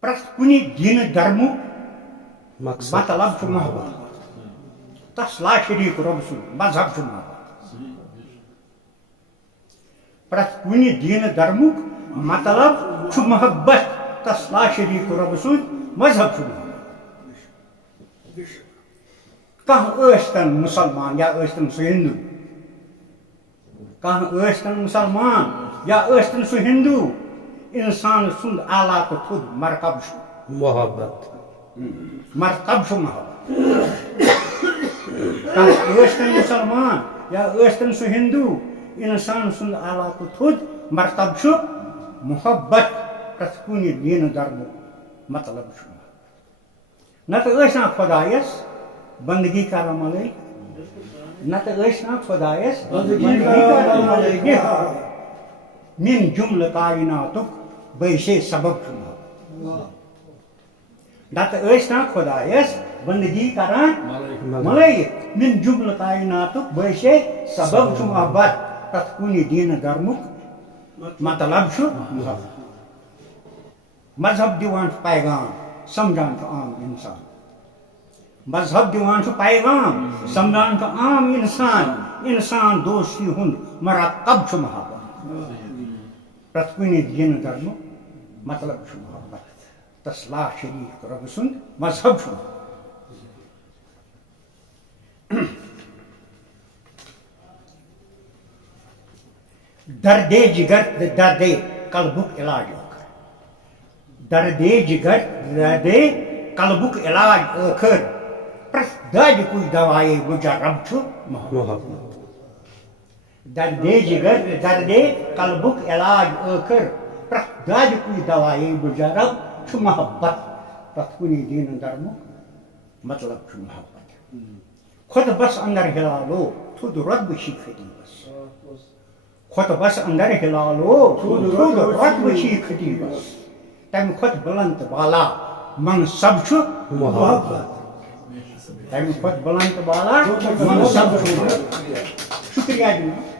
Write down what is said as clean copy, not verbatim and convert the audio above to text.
پرٛٮ۪تھ کُنہِ دیٖنہٕ دھرمُک مطلب چھُ محبت تس لا شریٖک رۄب سُنٛد مذہب چھُ محبت پرٛٮ۪تھ کُنہِ دیٖنہٕ دھرمُک مطلب چھُ محبت تس لا شریٖک رۄب سُنٛد مذہب چھُ محبت کانٛہہ ٲسۍتن مُسلمان یا ٲسۍتن سُہ ہِندوٗ کانٛہہ ٲسۍتن مُسلمان یا ٲسۍتن سُہ ہِندوٗ اِنسان سُنٛد اعلیٰ تہٕ تھوٚد مرتب چھُ محبت مرتب چھُ محبت کانٛہہ ٲسۍتن مُسلمان یا ٲسۍتن سُہ ہِندوٗ اِنسان سُنٛد اعلیٰ تہٕ تھوٚد مرتب چھُ محبت پرٛٮ۪تھ کُنہِ دیٖنہٕ دھرمُک مطلب چھُ نتہٕ ٲسۍ نا خۄدایس بندگی کرن والے نتہٕ ٲسۍ نا خۄدایس بندگی کرن والے من جملہٕ کائناتُک بٲشے سبب چھُ محبت نتہٕ ٲسۍ نا خۄدایس بندگی کران ملٲیِک من جملہٕ کائناتُک بٲشے سبب چھُ محبت پرٛٮ۪تھ کُنہِ دیٖنہٕ دھرمُک مطلب چھُ محبت مذہب دِوان چھُ پیغام سمجھان چھُ عام اِنسان مذہب دِوان چھُ پیغام سمجھان چھُ عام اِنسان اِنسان دوستی ہُنٛد مرکب چھُ محبت پرٛٮ۪تھ کُنہِ دیٖنہٕ دھرمُک مطلب چھُ محبت تس لا شریٖک رۄب سُنٛد مذہب چھُ دردے جگر تہٕ دردے قلبُک علاج ٲخر دردے جگر دردے قلبُک علاج ٲخر پرٛٮ۪تھ دادِ کُس دوایے مجرب چھُ محبت دردے جگر دردے قلبُک علاج ٲخر پرٛٮ۪تھ دادِ کُس دوایے مجرب چھُ محبت پرٛٮ۪تھ کُنہِ دیٖنہٕ دھرمُک مطلب چھُ محبت خۄطبس اندر ہلالو تھوٚد رۄتبہٕ خطیبس خۄطبس اندر ہلالو تھوٚد رۄتبہٕ خطیبس تمہِ کھۄتہٕ بُلند تہٕ بالا منصب چھُ محبت تمہِ کھۄتہٕ بُلند تہٕ بالا منصب چھُ شُکریہ جناب